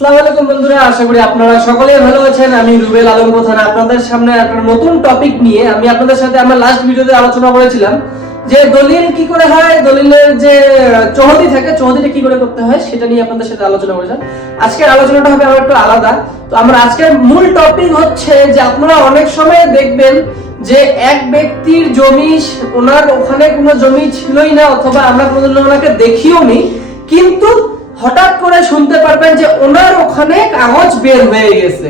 আসসালামু আলাইকুম বন্ধুরা, আশা করি আপনারা সকলেই ভালো আছেন। আমি রুবেল আলম প্রধান আপনাদের সামনে একটা নতুন টপিক নিয়ে আমি আপনাদের সাথে আমার লাস্ট ভিডিওতে আলোচনা করেছিলাম যে দলিল কি করে হয়, দলিলের যে চৌহদি থাকে চৌহদিটা কি করে করতে হয় সেটা নিয়ে আপনাদের সাথে আলোচনা করেছিলাম। আজকের আলোচনাটা হবে আমার একটু আলাদা। তো আমরা আজকের মূল টপিক হচ্ছে যে আপনারা অনেক সময় দেখবেন যে এক ব্যক্তির জমি, ওনার ওখানে কোনো জমি ছিলই না অথবা আমরা কোনোদিন ওনাকে দেখিও নি, কিন্তু হঠাৎ করে শুনতে পারবেন যে ওনার ওখানে কাগজ বের হয়ে গেছে।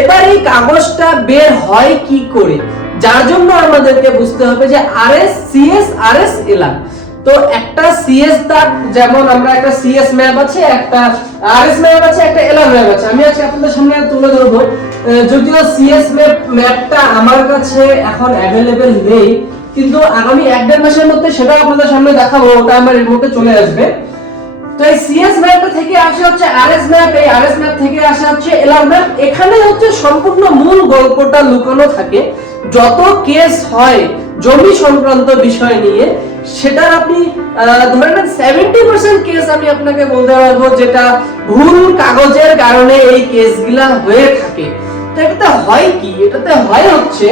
এবার এই কাগজটা বের হয় কি করে, যার জন্য আমাদেরকে বুঝতে হবে যে আরএস সিএস আরএস এলআর। তো একটা সিএস দাগ, যেমন আমরা একটা সিএস ম্যাপ আছে, একটা আরএস ম্যাপ আছে, একটা এলআর ম্যাপ আছে। আমি আজকে আপনাদের সামনে তুলে ধরবো, যদিও সিএস ম্যাপটা আমার কাছে এখন অ্যাভেলেবেল নেই, কিন্তু আগামী 1-1.5 মাসের মধ্যে সেটা আপনাদের সামনে দেখাবো, ওটা আমার এর মধ্যে চলে আসবে। তো এই সিএস ম্যাপ থেকে আসে হচ্ছে আরএস ম্যাপ, এই আরএস ম্যাপ থেকে আসে হচ্ছে এলআর ম্যাপ। এখানে হচ্ছে সম্পূর্ণ মূল গল্পটা লুকানো থাকে। যত কেস হয় জমি সংক্রান্ত বিষয় নিয়ে, সেটার আপনি ধরে নেন 70% কেস আমি আপনাকে বলতে পারবো যেটা ভুল কাগজের কারণে এই কেসগুলা হয়ে থাকে। তো এটাতে হয় কি, এটাতে হয় হচ্ছে,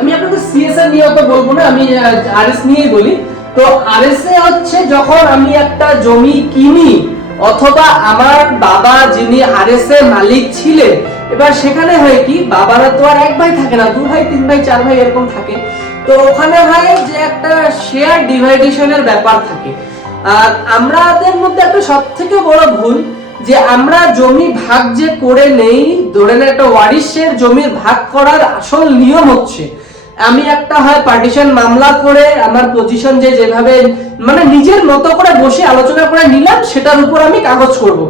আমি আপনাদের সিএস এর নিয়ে অত বলবো না, আমি আরএস নিয়েই বলি। তো আরএস এ হচ্ছে যখন আমি একটা জমি কিনি অথবা আমার বাবা যিনি আরএস এর মালিক ছিলেন, এবার সেখানে হয় কি, বাবারা তো আর এক ভাই থাকে না, 2 ভাই 3 ভাই 4 ভাই এরকম থাকে। তো ওখানে হয় যে একটা শেয়ার ডিভাইডেশনের ব্যাপার থাকে। আর আমাদের মধ্যে একটা সবথেকে বড় ভুল যে আমরা জমি ভাগ যে করে নেই, ধরে নেন একটা ওয়ারিশের জমির ভাগ করার আসল নিয়ম হচ্ছে আমি একটা হয় পার্টিশন মামলা করে আমার পজিশন যেভাবে মানে নিজের মতো করে বসে আলোচনা করে নিলাম, সেটার উপর আমি কাগজ করব।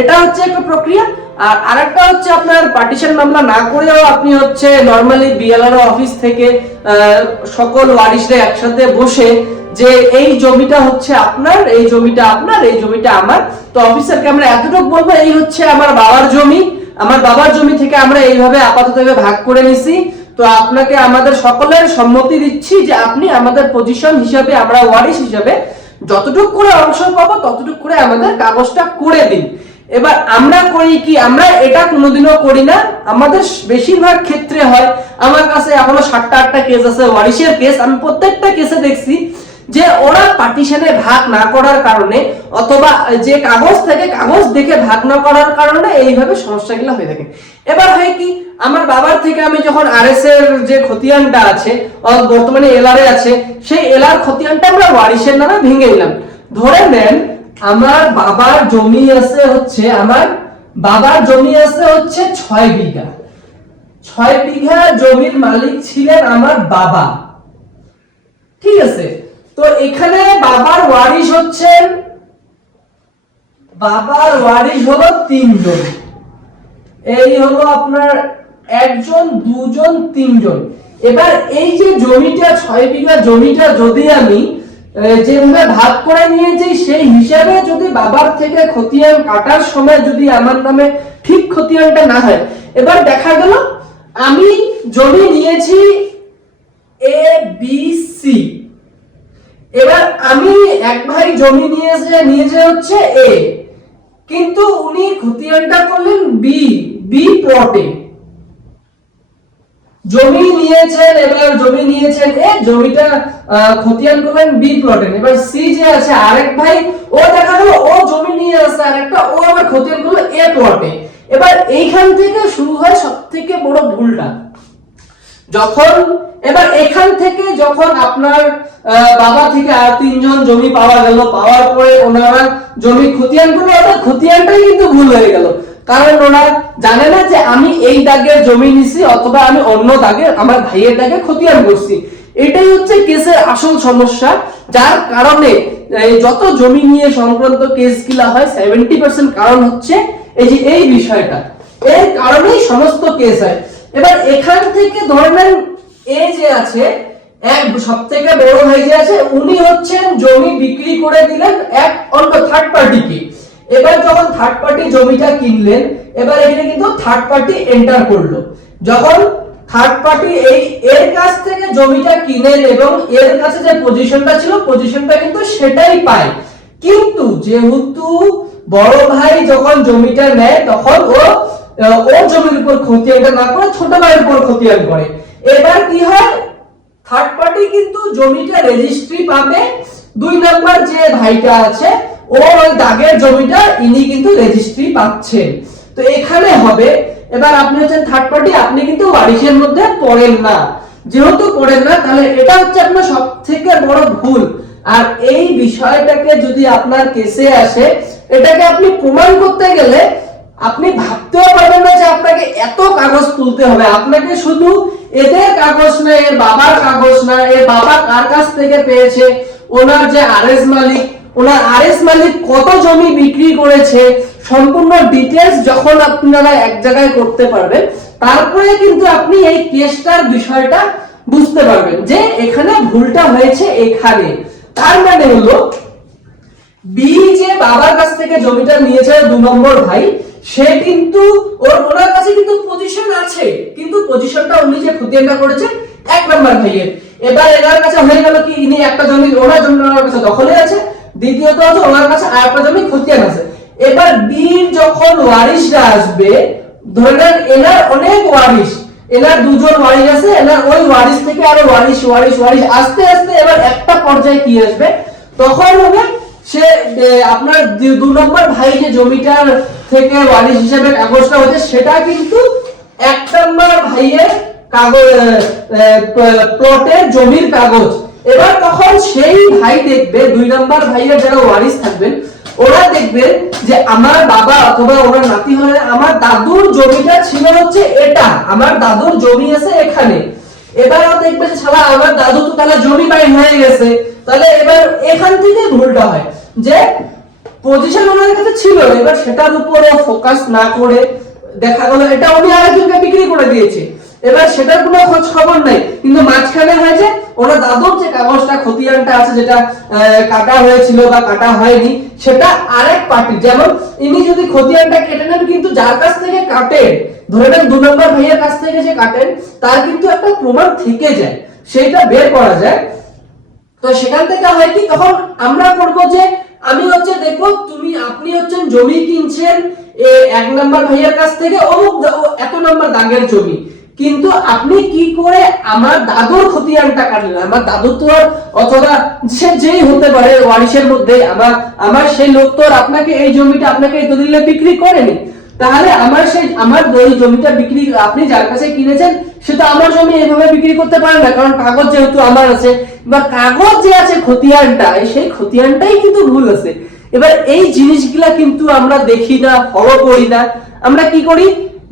এটা হচ্ছে একটা প্রক্রিয়া। আর আরেকটা হচ্ছে আপনার পার্টিশন মামলা না করেও আপনি হচ্ছে নরমালি বিএলআরও অফিস থেকে সকল ওয়ারিশরা একসাথে বসে যে এই জমিটা হচ্ছে আপনার, এই জমিটা আপনার, এই জমিটা আমার। তো অফিসারকে আমরা এতটুকু বলবো, এই হচ্ছে আমার বাবার জমি, আমার বাবার জমি থেকে আমরা এইভাবে আপাতত ভাগ করে নিছি। তো আপনাকে আমাদের সকলের সম্মতি দিচ্ছি যে আপনি আমাদের পজিশন হিসাবে, আমরা ওয়ারিশ হিসাবে যতটুকু করে অংশ পাবো ততটুকু করে আমাদের কাগজটা করে দিন। এবার আমরা করি কি, আমরা এটা কোনোদিনও করি না। আমাদের বেশিরভাগ ক্ষেত্রে হয়, আমার কাছে এখনো 7টা-8টা কেস আছে ওয়ারিশের কেস, আমি প্রত্যেকটা কেসে দেখছি যে ওরা পার্টিশনে ভাগ না করার কারণে অথবা যে কাগজ থেকে কাগজ দেখে ভাগ না করার কারণে এইভাবে সমস্যাগুলো হয়ে থাকে। এবার হয় কি, আমার বাবার থেকে আমি যখন আরএস এর যে খতিয়ানটা আছে, বর্তমানে এলআর এ আছে, সেই এলআর খতিয়ানটা আমরা ওয়ারিশের নামে ভেঙে নিলাম। ধরে নেন আমার বাবার জমি আছে হচ্ছে, আমার বাবার জমি আছে হচ্ছে 6 বিঘা। 6 বিঘা জমির মালিক ছিলেন আমার বাবা, ঠিক আছে। তো এখানে বাবার ওয়ারিশ হচ্ছেন, বাবার ওয়ারিশ হলো 3 জন। এই হলো আপনার 1 জন 2 জন 3 জন। এবার এই যে জমিটা 6 বিঘা জমিটা যদি আমি যেভাবে ভাগ করে নিয়েছি সেই হিসাবে যদি বাবার থেকে খতিয়ান কাটার সময় যদি আমার নামে ঠিক খতিয়ানটা না হয়, এবার দেখা গেল আমি জমি নিয়েছি এ বি সি, এবার আমি এক ভাই জমি নিয়েছে হচ্ছে এ, কিন্তু উনি খতিয়ানটা করলেন বি, বি প্লটে জমি নিয়েছেন। এবার জমি নিয়েছেন এ, জমিটা খতিয়ান করলেন বি প্লটে। এবার সি যে আছে আরেক ভাই, ও দেখা গেল ও জমি নিয়ে আসছে আরেকটা, ও আবার খতিয়ান করলো এ প্লটে। এবার এইখান থেকে শুরু হয় সবথেকে বড় ভুলটা, যখন এবার এখান থেকে যখন আপনার বাবা থেকে আর 3 জন জমি পাওয়া গেল, পাওয়ার পরে ওনারা জমি খতিয়ান করলো, ওটা খতিয়ানটাই কিন্তু ভুল হয়ে গেল, কারণ ওরা জানে না যে আমি এই দাগের জমি নিছি অথবা আমি অন্য দাগে আমার ভাইয়ের দাগে খতিয়ান করছি। এটাই হচ্ছে কেসের আসল সমস্যা, যার কারণে যত জমি নিয়ে সংক্রান্ত কেসগুলো হয় 70% কারণ হচ্ছে এই যে এই বিষয়টা, এর কারণেই সমস্ত কেস হয়। এবার এখান থেকে ধরে নেন এই যে আছে এক সবথেকে বড় ভাই যে আছে, উনি হচ্ছেন জমি বিক্রি করে দিলেন এক অন্য থার্ড পার্টিকে। এবার যখন থার্ড পার্টি জমিটা কিনলেন, এবার এখানে কিন্তু থার্ড পার্টি এন্টার করলো। যখন থার্ড পার্টি এই এর কাছ থেকে জমিটা কিনেন এবং এর কাছে যে পজিশনটা ছিল পজিশনটা কিন্তু সেটাই পায়, কিন্তু যেহেতু বড় ভাই যখন জমিটা নেয় তখন ওর জমির উপর খতিয়ানটা না করে ছোট ভাইয়ের উপর খতিয়ান করে। এবার কি হয়, থার্ড পার্টি কিন্তু জমিটা রেজিস্ট্রি পাবে, 2 নাম্বার যে ভাইটা আছে ওর ওই দাগের জমিটা ইনি কিন্তু রেজিস্ট্রি পাচ্ছেন। তো এখানে হবে, এবার আপনি হচ্ছেন থার্ড পার্টি, আপনি কিন্তু ওয়ারিশের মধ্যে পড়েন না, যেহেতু পড়েন না তাহলে এটা হচ্ছে আপনার সবথেকে বড় ভুল। আর এই বিষয়টাকে যদি আপনার কেসে আসে, এটাকে আপনি প্রমাণ করতে গেলে আপনি ভাবতেও পারবেন না যে আপনাকে এত কাগজ তুলতে হবে। আপনাকে শুধু এদের কাগজ না, এর বাবার কাগজ না, এর বাবা কার কাছ থেকে পেয়েছে, ওনার যে আরএস মালিক, ওনার আরএস মালিক কত জমি বিক্রি করেছে, সম্পূর্ণ ডিটেইলস যখন আপনারা এক জায়গায় করতে পারবেন, তারপরে কিন্তু আপনি এই কেসটার বিষয়টা বুঝতে পারবেন যে এখানে ভুলটা হয়েছে এখানে। তার মানে হলো বি যে বাবার কাছ থেকে জমিটা নিয়েছে 2 নম্বর ভাই, সে কিন্তু ওনার কাছে কিন্তু পজিশন আছে, কিন্তু পজিশনটা উনি যে খতিয়ানটা করেছে 1 নম্বর ভাইয়ের। এবার এনার কাছে হয়ে গেল কি, ইনি একটা জমি ওনার জন্য ওনার কাছে দখলে আছে, দ্বিতীয়ত হচ্ছে ওনার কাছে আরেকটা জমি খতিয়ান আছে। এবার বি যখন ওয়ারিশরা আসবে, ধরে নেন এনার অনেক ওয়ারিশ, এনার 2 জন ওয়ারিশ আছে, এনার ওই ওয়ারিশ থেকে আরো ওয়ারিশ ওয়ারিশ ওয়ারিশ আস্তে আস্তে এবার একটা পর্যায়ে কি আসবে, তখন হবে সে আপনার 2 নম্বর ভাই যে জমিটার থেকে ওয়ারিশ হিসেবে কাগজটা হচ্ছে, সেটা কিন্তু 1 নম্বর ভাইয়ের কাগজ, প্লটের জমির কাগজ। এবার তখন সেই ভাই দেখবে, 2 নম্বর ভাইয়ের যারা ওয়ারিশ থাকবেন ওরা দেখবেন যে আমার বাবা অথবা ওনার নাতি হলে আমার দাদুর জমিটা ছিল হচ্ছে এটা, আমার দাদুর জমি আছে এখানে। এবারও দেখবে যে শালা আমার দাদু তো তাহলে জমি বাই হয়ে গেছে, তাহলে এবার এখান থেকে ভুলটা হয় যে পজিশন ওনার কাছে ছিল, এবার সেটার উপরে ফোকাস না করে দেখা গেল এটা উনি আরেকজনকে বিক্রি করে দিয়েছে, এবার সেটার কোনো খোঁজ খবর নাই, কিন্তু মাঝখানে হয়েছে ওনার দাদুর যে কাগজটা খতিয়ানটা আছে যেটা কাটা হয়েছিল বা কাটা হয়নি, সেটা আরেক পার্টি, যেমন ইনি যদি খতিয়ানটা কেটে নেন কিন্তু যার কাছ থেকে কাটেন, ধরে নেন 2 নম্বর ভাইয়ের কাছ থেকে যে কাটেন, তার কিন্তু একটা প্রমাণ থেকে যায়, সেটা বের করা যায়। তো সেখান থেকে হয় কি, তখন আমরা করব যে আমি হচ্ছে দেখো আপনি হচ্ছেন জমি কিনছেন 1 নম্বর ভাইয়ের কাছ থেকে অমুক এত নম্বর দাগের জমি, কিন্তু আপনি কি করে আমার দাদুর খতিয়ানটা কাটলেন? আমার দাদু তো অথবা সে যেই হতে পারে ওয়ারিশের মধ্যে, আমার সেই লোক তো আপনাকে এই জমিটা আপনাকে এই দলিলে বিক্রি করেনি, তাহলে আমার ওই জমিটা বিক্রি, আপনি যার কাছে কিনেছেন সে তো আমার জমি এইভাবে বিক্রি করতে পারে না, কারণ কাগজ যেহেতু আমার আছে, বা কাগজ যে আছে খতিয়ানটা, সেই খতিয়ানটাই কিন্তু ভুল আছে। এবার এই জিনিসগুলা কিন্তু আমরা দেখি না, ফলো করি না, আমরা কি করি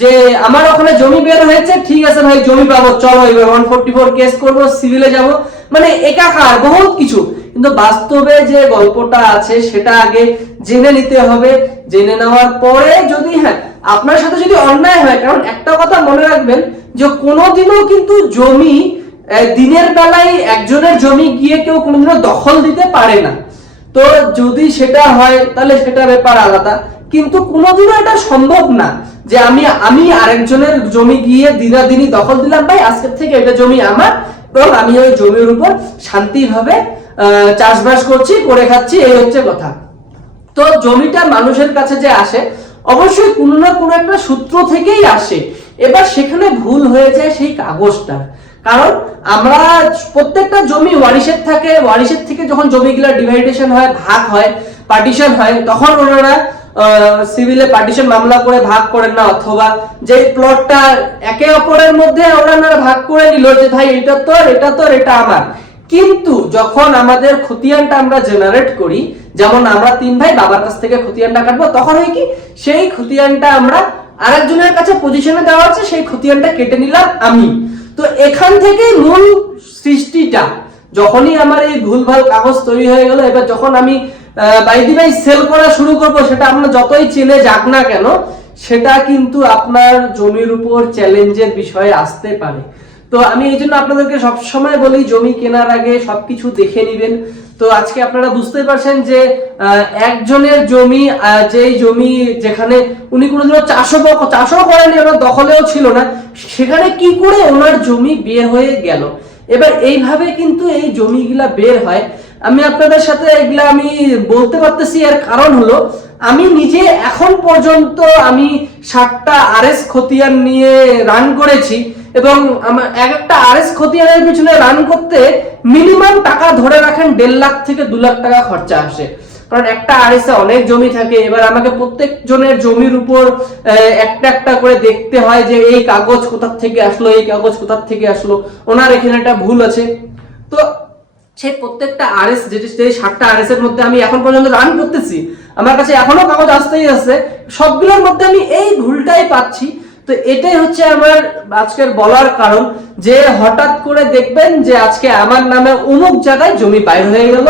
যে আমার ওখানে জমি বের হয়েছে, ঠিক আছে ভাই জমি পাবো, চলো এবার 144 কেস করব, সিভিলে যাব, মানে একাকার বহুত কিছু, কিন্তু বাস্তবে যে গল্পটা আছে সেটা আগে জেনে নিতে হবে। জেনে নেওয়ার পরে যদি আপনার সাথে যদি অন্যায় হয়, কারণ একটা কথা মনে রাখবেন যে কোনোদিনও কিন্তু জমি দিনের বেলায় একজনের জমি গিয়ে কেউ কোনোদিনও দখল দিতে পারে না। তো যদি সেটা হয় তাহলে সেটা ব্যাপার আলাদা, কিন্তু কোনোদিনও এটা সম্ভব না যে আমি আরেকজনের জমি গিয়ে দিনাদিনি দখল দিলাম, ভাই আজকের থেকে এটা জমি আমার, এবং আমি ওই জমির উপর শান্তিভাবে চাষবাস করছি, করে খাচ্ছি, এই হচ্ছে কথা। তো জমিটা মানুষের কাছে যে আসে অবশ্যই কোনো না কোনো একটা সূত্র থেকেই আসে। এবার সেখানে ভুল হয়ে যায় সেই কাগজটা, কারণ আমরা প্রত্যেকটা জমি ওয়ারিশের থাকে, ওয়ারিশের থেকে যখন জমিগুলা ডিভাইডেশন হয়, ভাগ হয়, পার্টিশন হয়, তখন ওনারা সিভিলে পার্টিশন মামলা করে ভাগ করেন না, অথবা যে প্লটটা একে অপরের মধ্যে ওনারা ভাগ করে নিল যে ভাই এটা তোর এটা তোর এটা আমার, কিন্তু যখন আমাদের খতিয়ানটা আমরা জেনারেট করি, যেমন আমরা 3 ভাই বাবার কাছ থেকে খতিয়ানটা কাটবো, তখন হয় কি সেই খতিয়ানটা আমরা আরেকজনের কাছে পজিশনে দেওয়া আছে, সেই খতিয়ানটা কেটে নিলাম আমি। তো এখান থেকে মূল সৃষ্টিটা, যখনই আমার এই ভুলভাল কাগজ তৈরি হয়ে গেল, এবার যখন আমি বাইদি ভাই সেল করা শুরু করব, সেটা আমরা যতই চেনে যাক না কেন, সেটা কিন্তু আপনার জমির উপর চ্যালেঞ্জের বিষয় আসতে পারে। তো আমি এই জন্য আপনাদেরকে সবসময় বলি জমি কেনার আগে সবকিছু দেখে নিবেন। তো আজকে আপনারা বুঝতে পারছেন যে একজনের জমি, যেই জমি যেখানে উনি কোনোদিনও চাষও করেনি এবং দখলেও ছিল না, সেখানে কি করে ওনার জমি বের হয়ে গেল। এবার এইভাবে কিন্তু এই জমিগুলা বের হয়। আমি আপনাদের সাথে এগুলা আমি বলতে পারতেছি, এর কারণ হলো আমি নিজে এখন পর্যন্ত আমি 60টা আরএস খতিয়ান নিয়ে রান করেছি, এবং আমার একটা আরএস খতিয়ানের পিছনে রান করতে মিনিমাম টাকা ধরে রাখেন 1.5 লাখ থেকে 2 লাখ টাকা খরচা আসে। কারণ একটা আরএস এ অনেক জমি থাকে, এবার আমাকে প্রত্যেক জনের জমির উপর একটা একটা করে দেখতে হয় যে এই কাগজ কোথা থেকে আসলো, এই কাগজ কোথা থেকে আসলো, ওনার এখানে একটা ভুল আছে। তো সেই প্রত্যেকটা আরএস যে 60টা আরএস এর মধ্যে আমি এখন পর্যন্ত রান করতেছি, আমার কাছে এখনো কাগজ আসতেই আছে, সবগুলোর মধ্যে আমি এই ভুলটাই পাচ্ছি। তো এটাই হচ্ছে আমার আজকের বলার কারণ, যে হঠাৎ করে দেখবেন যে আজকে আমার নামে অমুক জায়গায় জমি বাইর হয়ে গেল।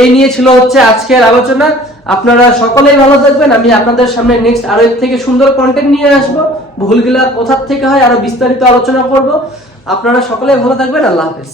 এই নিয়ে ছিল হচ্ছে আজকের আলোচনা। আপনারা সকলেই ভালো থাকবেন। আমি আপনাদের সামনে নেক্সট আরো এর থেকে সুন্দর কন্টেন্ট নিয়ে আসবো, ভুলগুলা কোথা থেকে হয় আরো বিস্তারিত আলোচনা করব। আপনারা সকলেই ভালো থাকবেন। আল্লাহ হাফেজ।